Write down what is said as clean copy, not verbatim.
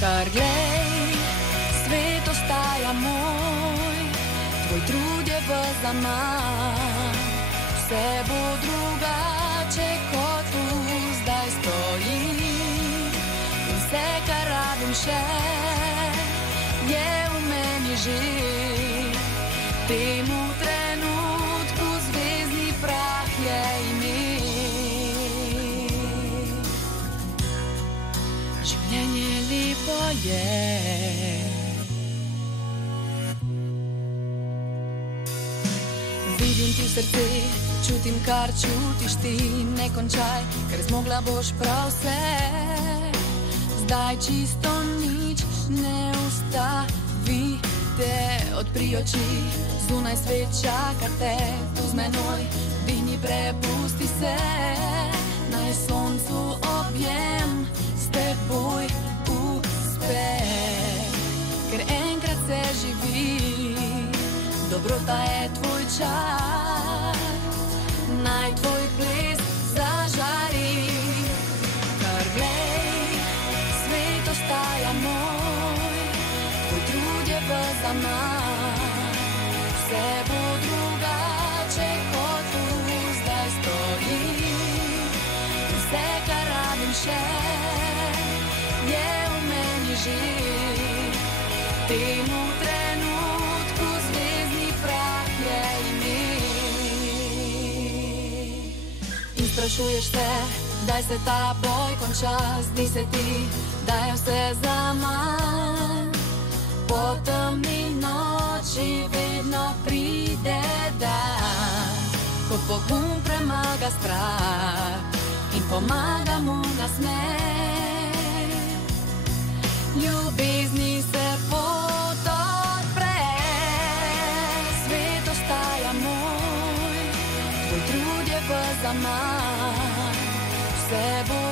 Kar glej, svet ostaja moj, tvoj trud je v zaman. Vse bo drugače, kot tu zdaj stojim. In vse, kar rabim še, je v meni že. Temu trenutku zvezdni prah je ime. Življenje lepo je. Vidim ti v srce, čutim, kar čutiš ti. Ne končaj, ker zmogla boš prav vse. Zdaj čisto nič ne ustavi te. Odpri oči, zunaj svet čaka te. Tu z menoj, dihni, prepusti se. Naj soncu objem s teboj uspe. Ker enkrat se živi, dobrota je tvoj čar. Naj tvoj ples zažari. Kar glej, svet ostaja moj, tvoj trud je v zaman. Vse bo drugače, kot tu zdaj stojim. Vse, kar rabim še, je v meni že. Temu trenutku zvezdni prah je ime. In sprašuješ se, kdaj se ta boj konča. Zdi se ti, da je vse zaman. Po temni noči vedno pride dan, ko pogum premaga strah in pomaga mu nasmeh. Ljubezni se pot odpre, svet ostaja moj, tvoj trud je v zaman. Vse bo